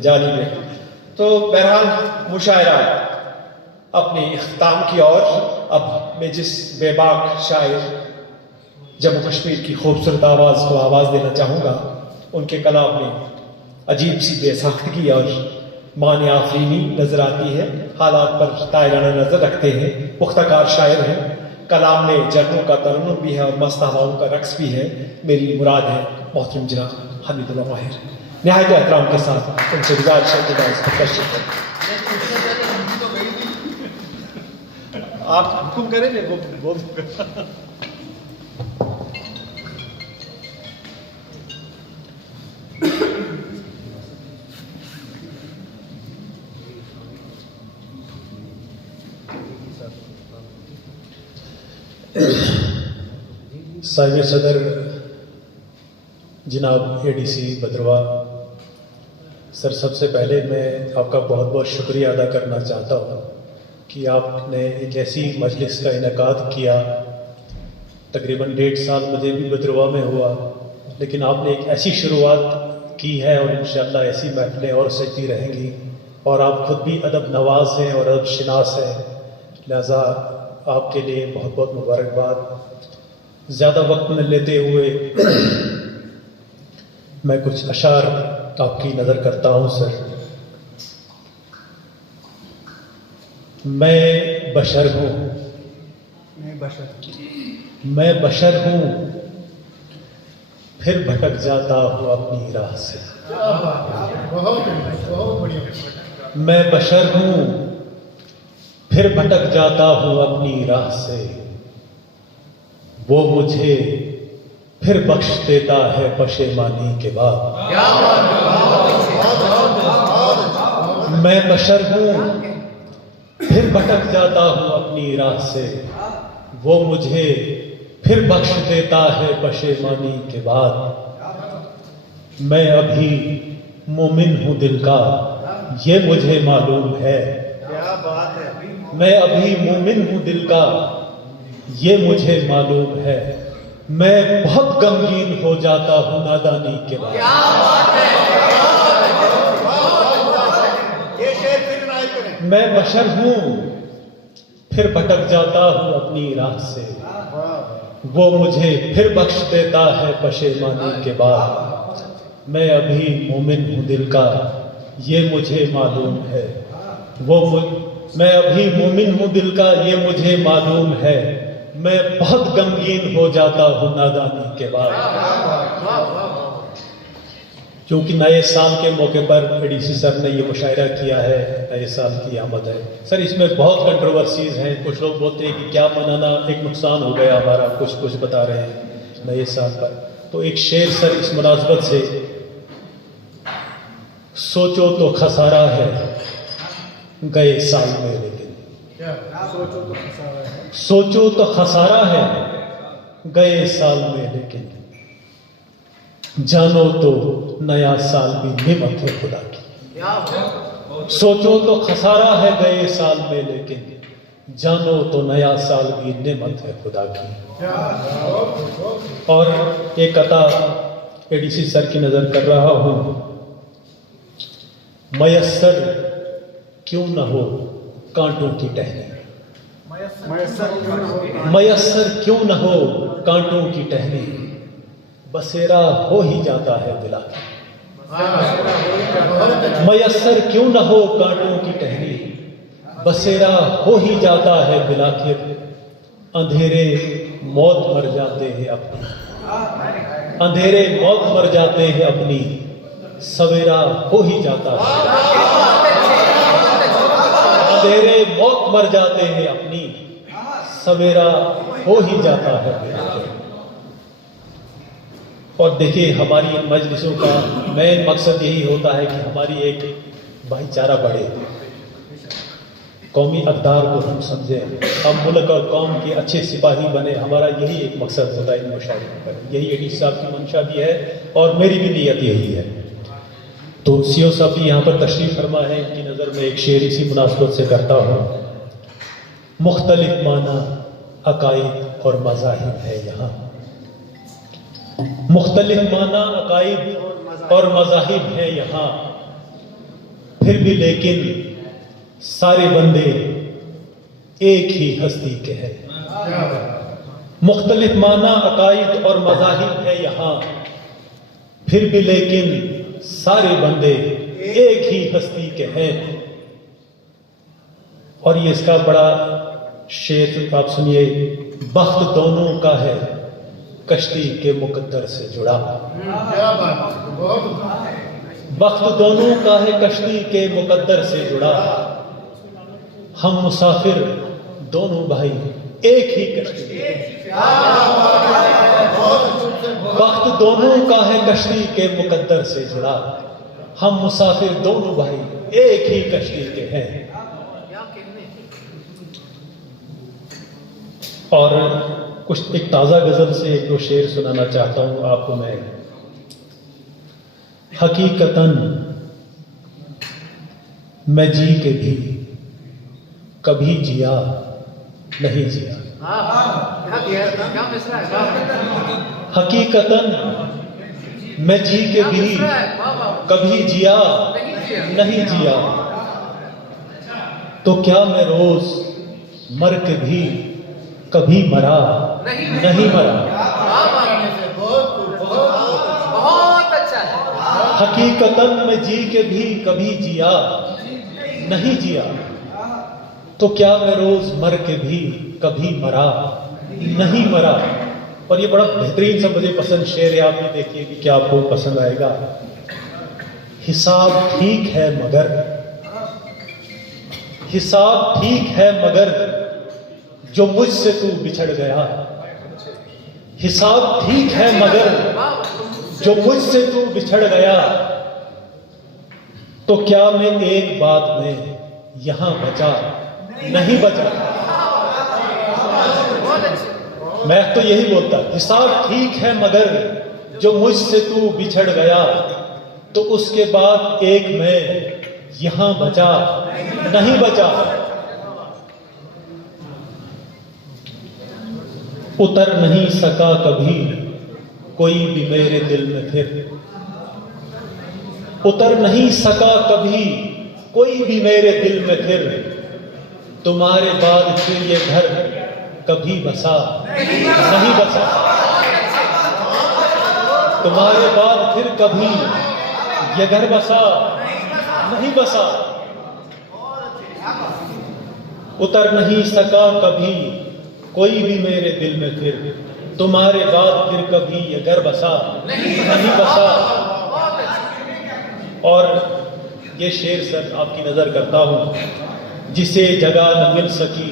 जानी में। तो बहरहाल मुशायरा अपने इख्तिताम की ओर। अब मैं जिस बेबाक शायर जम्मू कश्मीर की खूबसूरत आवाज़ को आवाज़ देना चाहूँगा, उनके कलाम में अजीब सी बेसाख्तगी और मान आफरीनी नज़र आती है। हालात पर तायराना नज़र रखते हैं, पुख्ताकार शायर हैं। कलाम में जर्नों का तरन्नुम भी है और मस्त हवाओं का रक्स भी है। मेरी मुराद है मोहतरम जनाब हमीदुल्लाह माहिर, निहायत एहतराम के साथ उनसे गुजारिश है कि इस पर तशरीफ करें। आप हुक्म करेंगे वो साहिब सदर जनाब एडीसी भद्रवा सर, सबसे पहले मैं आपका बहुत बहुत शुक्रिया अदा करना चाहता हूँ कि आपने एक ऐसी मजलिस का इनेकाद किया। तकरीबन 1.5 साल मुझे भी भद्रवा में हुआ, लेकिन आपने एक ऐसी शुरुआत की है और इंशाअल्लाह ऐसी महफिलें और सजती रहेंगी। और आप खुद भी अदब नवाज हैं और अदब शनास हैं, लिहाजा आपके लिए बहुत बहुत मुबारकबाद। ज़्यादा वक्त न लेते हुए मैं कुछ अशार आपकी नज़र करता हूँ सर। मैं बशर हूँ, मैं बशर हूँ, फिर भटक जाता हूँ अपनी राह से। मैं बशर हूँ, फिर भटक जाता हूँ अपनी राह से। वो मुझे फिर बख्श देता है पशेमानी के बाद। मैं बशर हूँ, फिर भटक जाता हूँ अपनी राह से। वो मुझे फिर बख्श देता है पशेमानी के बाद। मैं अभी मोमिन हूँ दिल का, ये मुझे मालूम है। क्या बात है। मैं अभी मोमिन हूँ दिल का, ये मुझे मालूम है। मैं बहुत गमगीन हो जाता हूँ नादानी के बाद। क्या बात है। ये शेर फिर सुनाई करें। मैं बशर हूँ, फिर भटक जाता हूँ अपनी राह से। वो मुझे फिर बख्श देता है पशेमानी के बाद। मैं अभी मोमिन हूँ दिल का, ये मुझे मालूम है। मैं अभी मोमिन हूँ दिल का, ये मुझे मालूम है। मैं बहुत गमगीन हो जाता हूँ नादानी के बाद। क्योंकि नए साल के मौके पर एडीसी सर ने ये मुशायरा किया है, नए साल की आमद है सर। इसमें बहुत कंट्रोवर्सीज हैं। कुछ लोग बोलते हैं कि क्या मनाना, एक नुकसान हो गया हमारा, कुछ बता रहे हैं नए साल पर। तो एक शेर सर इस मुनासबत से, सोचो तो खसारा है गए साल में, लेकिन सोचो तो खसारा है गए साल में, लेकिन जानो तो नया साल भी निमत है खुदा की। सोचो तो खसारा है गए साल में, लेकिन जानो तो नया साल भी निमत है खुदा की। और एक कथा एडीसी सर की नजर कर रहा हूं। मयस्सर क्यों न हो कांटों की टहनी, मयस्सर क्यों न हो कांटों की टहनी, बसेरा हो ही जाता है दिला की। मयस्सर क्यों न हो कांटों की टहनी, बसेरा हो ही जाता है बिलाखिर। अंधेरे मौत मर जाते हैं अपनी, अंधेरे मौत मर जाते हैं अपनी, सवेरा हो ही जाता है। अंधेरे मौत मर जाते हैं अपनी, सवेरा हो ही जाता है। और देखिए, हमारी इन मजलिसों का मेन मकसद यही होता है कि हमारी एक भाईचारा बढ़े, कौमी अक़दार को हम समझें, हम मुल्क और कौम के अच्छे सिपाही बने। हमारा यही एक मकसद होता है इन मुशायरों पर। यही एडीसी साहब की मंशा भी है और मेरी भी नीयत यही है। तो सीओ साहब भी यहाँ पर तशरीफ़ फरमा है, इनकी नज़र में एक शेर इसी मुनासबत से करता हूँ। मुख्तलिफ माना अकायद और मज़ाहिब है यहाँ, मुख्तलिफ माना अकायद और मज़ाहिब है यहाँ। फिर भी लेकिन सारे बंदे एक ही हस्ती के हैं। मुख्तलिफ माना अकायद और मज़ाहिब है यहाँ, फिर भी लेकिन सारे बंदे एक ही हस्ती के हैं। और ये इसका बड़ा शेर आप सुनिए, बख्त दोनों का है कश्ती के मुकद्दर से जुड़ा। बख्त दोनों का है कश्ती के मुकद्दर से जुड़ा, हम मुसाफिर दोनों भाई एक ही कश्ती के। वक्त दोनों का है कश्ती के मुकद्दर से जुड़ा, हम मुसाफिर दोनों भाई एक ही कश्ती के हैं। और कुछ एक ताजा गजल से एक दो शेर सुनाना चाहता हूं आपको मैं। हकीकतन मैं जी के भी कभी जिया नहीं जिया। हकीकतन मैं जी के भी कभी जिया नहीं जिया, तो क्या मैं रोज मर के भी कभी मरा नहीं मरा। बहुत अच्छा है। हकीकतन मैं जी के भी कभी जिया नहीं जिया, तो क्या मैं रोज मर के भी कभी मरा नहीं मरा। और ये बड़ा बेहतरीन सा मुझे पसंद शेर है, आप ये देखिए कि क्या आपको पसंद आएगा। हिसाब ठीक है मगर, हिसाब ठीक है मगर जो मुझसे तू बिछड़ गया। हिसाब ठीक है मगर जो मुझसे तू बिछड़ गया, तो क्या मैं एक बात में यहां बचा नहीं बचा। मैं तो यही बोलता, हिसाब ठीक है मगर जो मुझसे तू बिछड़ गया, तो उसके बाद एक मैं यहां बचा नहीं बचा। उतर नहीं सका कभी कोई भी मेरे दिल में फिर, उतर नहीं सका कभी कोई भी मेरे दिल में फिर, तुम्हारे बाद फिर ये घर कभी बसा नहीं बसा। तुम्हारे बाद फिर कभी ये घर बसा नहीं बसा। उतर नहीं सका कभी कोई भी मेरे दिल में फिर, तुम्हारे बाद फिर कभी ये घर बसा नहीं बसा। और ये शेर सर आपकी नजर करता हूं। जिसे जगह न मिल सकी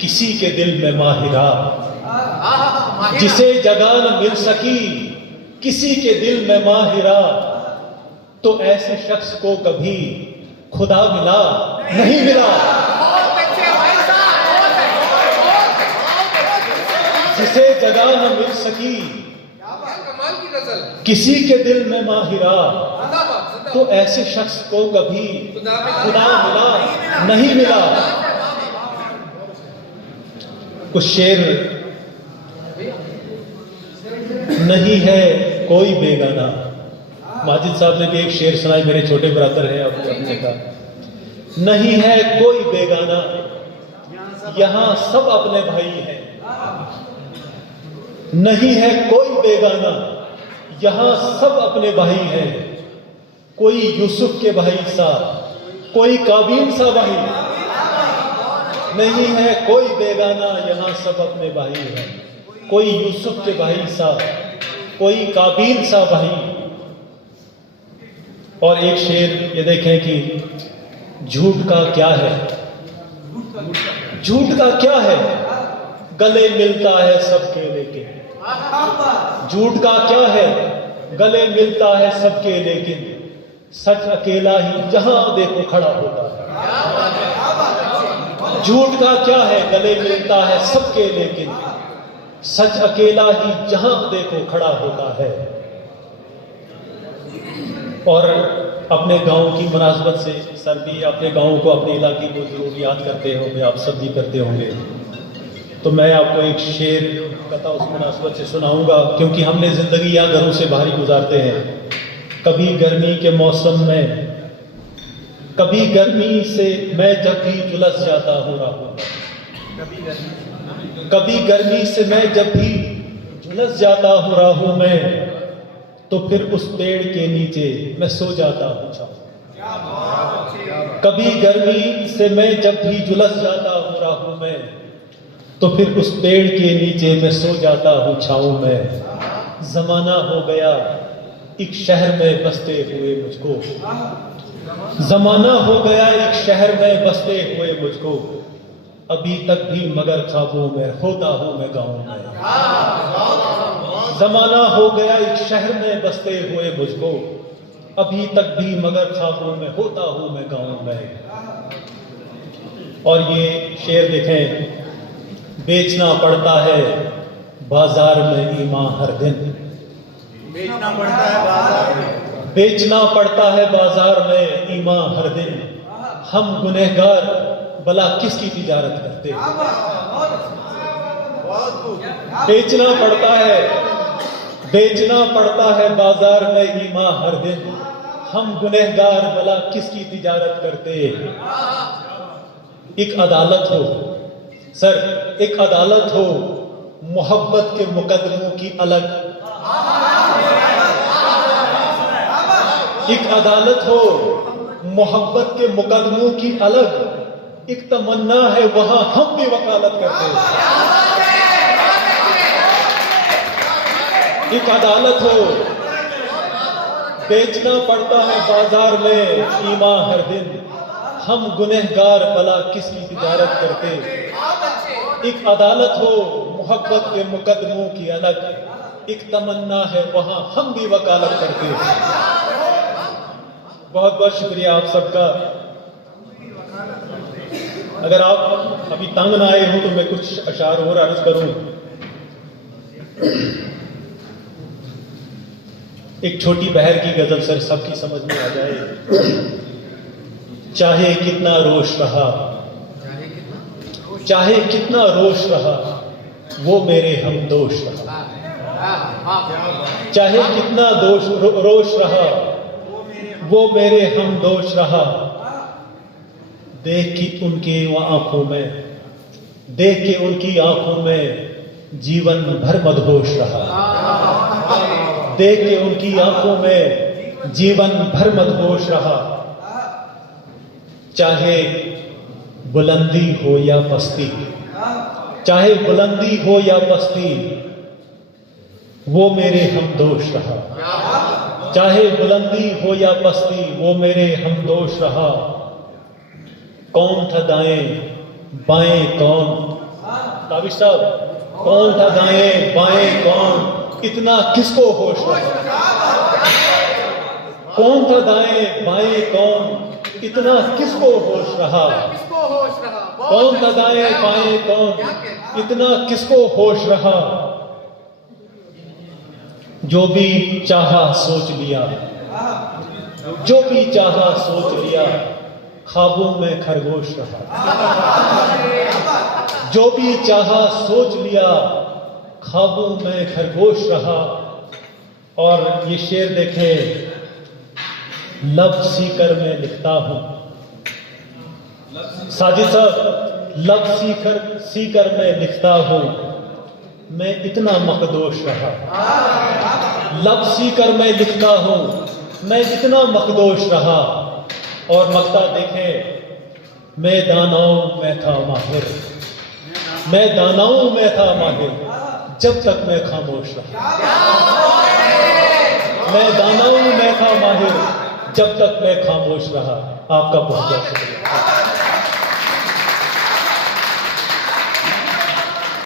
किसी के दिल में माहिरा, जिसे जगह न मिल सकी किसी के दिल में माहिरा, तो ऐसे शख्स को कभी खुदा मिला नहीं मिला। जिसे जगह न मिल सकी किसी के दिल में माहिरा, तो ऐसे शख्स को कभी खुदा मिला नहीं मिला। कुछ शेर, नहीं है कोई बेगाना। माजिद साहब ने भी एक शेर सुनाई, मेरे छोटे ब्रदर हैं अपने का। नहीं है कोई बेगाना, यहां सब अपने भाई हैं। नहीं है कोई बेगाना, यहां सब अपने भाई हैं। कोई यूसुफ के भाई सा, कोई काबील सा भाई। नहीं है कोई बेगाना, यहां सब अपने भाई हैं। कोई यूसुफ के भाई सा, कोई काबील सा भाई। और एक शेर ये देखें कि झूठ का क्या है, झूठ का क्या है, गले मिलता है सबके लेकिन। झूठ का क्या है, गले मिलता है सबके लेकिन, सच अकेला ही जहां देखो खड़ा होता है। झूठ का क्या है, गले मिलता है सबके लेकिन, सच अकेला ही जहां देखो खड़ा होता है। और अपने गांव की मुनासबत से सर भी अपने गांव को, अपने इलाके को जरूर याद करते होंगे, आप सब भी करते होंगे। तो मैं आपको एक शेर कथा उस मुनासबत से सुनाऊंगा, क्योंकि हमने ज़िंदगी यहाँ घरों से बाहर ही गुजारते हैं। कभी गर्मी के मौसम में कभी गर्मी से मैं जब भी झुलस जाता हूँ राहों में, कभी गर्मी से मैं जब भी झुलस जाता हूँ राहों में, तो फिर उस पेड़ के नीचे मैं सो जाता हूँ छाँव। कभी गर्मी से मैं जब भी झुलस जाता हूँ राहों में, तो फिर उस पेड़ के नीचे मैं सो जाता हूँ छाँव में। जमाना हो गया एक शहर में बसते हुए मुझको, जमाना हो गया एक शहर में बसते हुए मुझको, अभी तक भी मगर ख्वाबों में होता हूँ मैं गाँव में। जमाना हो गया एक शहर में बसते हुए मुझको, अभी तक भी मगर ख्वाबों में होता हूँ मैं गाँव में। और ये शेर देखें, बेचना पड़ता है बाजार में ईमान हर दिन, बेचना पड़ता है बाजार में, बेचना पड़ता है बाजार में ईमान हर दिन। हम गुनहगार भला किसकी तिजारत करते, बेचना पड़ता है, बेचना पड़ता है बाजार में ईमान हर दिन। हम गुनहगार भला किसकी तिजारत करते। एक अदालत हो सर, एक अदालत हो मोहब्बत के मुकदमों की अलग, एक अदालत हो मोहब्बत के मुकदमों की अलग। एक तमन्ना है वहां हम भी वकालत करते। एक अदालत हो, बेचना पड़ता है बाजार में ईमान हर दिन। हम गुनहगार भला किसकी तिजारत करते। एक अदालत हो मोहब्बत के मुकदमों की अलग, एक तमन्ना है वहां हम भी वकालत करते। बहुत बहुत शुक्रिया आप सबका। अगर आप अभी तंग ना आए हो तो मैं कुछ अशार और अर्ज करूं। एक छोटी बहर की गजल सर सबकी समझ में आ जाए। चाहे कितना रोश रहा, चाहे कितना रोश रहा, वो मेरे हम दोष रहा। चाहे कितना रोश रहा, वो मेरे हम दोष रहा। देख के उनके आंखों में, देख के उनकी आंखों में जीवन भर मदहोश रहा। देख के उनकी आंखों में जीवन भर मदहोश रहा। चाहे बुलंदी हो या पस्ती, चाहे बुलंदी हो या पस्ती, वो मेरे हम दोष रहा। चाहे बुलंदी हो या पस्ती, वो मेरे हम दोष रहा। कौन था दाएं बाएं कौन, ताबिश साहब, कौन था दाएं बाएं कौन, इतना किसको होश रहा। कौन था दाएं बाएं कौन, इतना किसको होश रहा। कौन था दाएं बाएं कौन, इतना किसको होश रहा। जो भी चाहा सोच लिया, जो भी चाहा सोच लिया, ख्वाबों में खरगोश रहा। जो भी चाहा सोच लिया, ख्वाबों में खरगोश रहा। और ये शेर देखें, लब सीकर मैं लिखता हूं। साजिद साहब, लब सीकर मैं लिखता हूं, मैं इतना मकदोश रहा। लब सीकर मैं लिखता हूं, मैं इतना मकदोश रहा। और मक्ता देखें, मैं दानाओं में था माहिर, मैं दानाओं में था माहिर, जब तक मैं खामोश रहा। मैं दानाओं में था माहिर, जब तक मैं खामोश रहा। आपका बहुत बहुत शुक्रिया।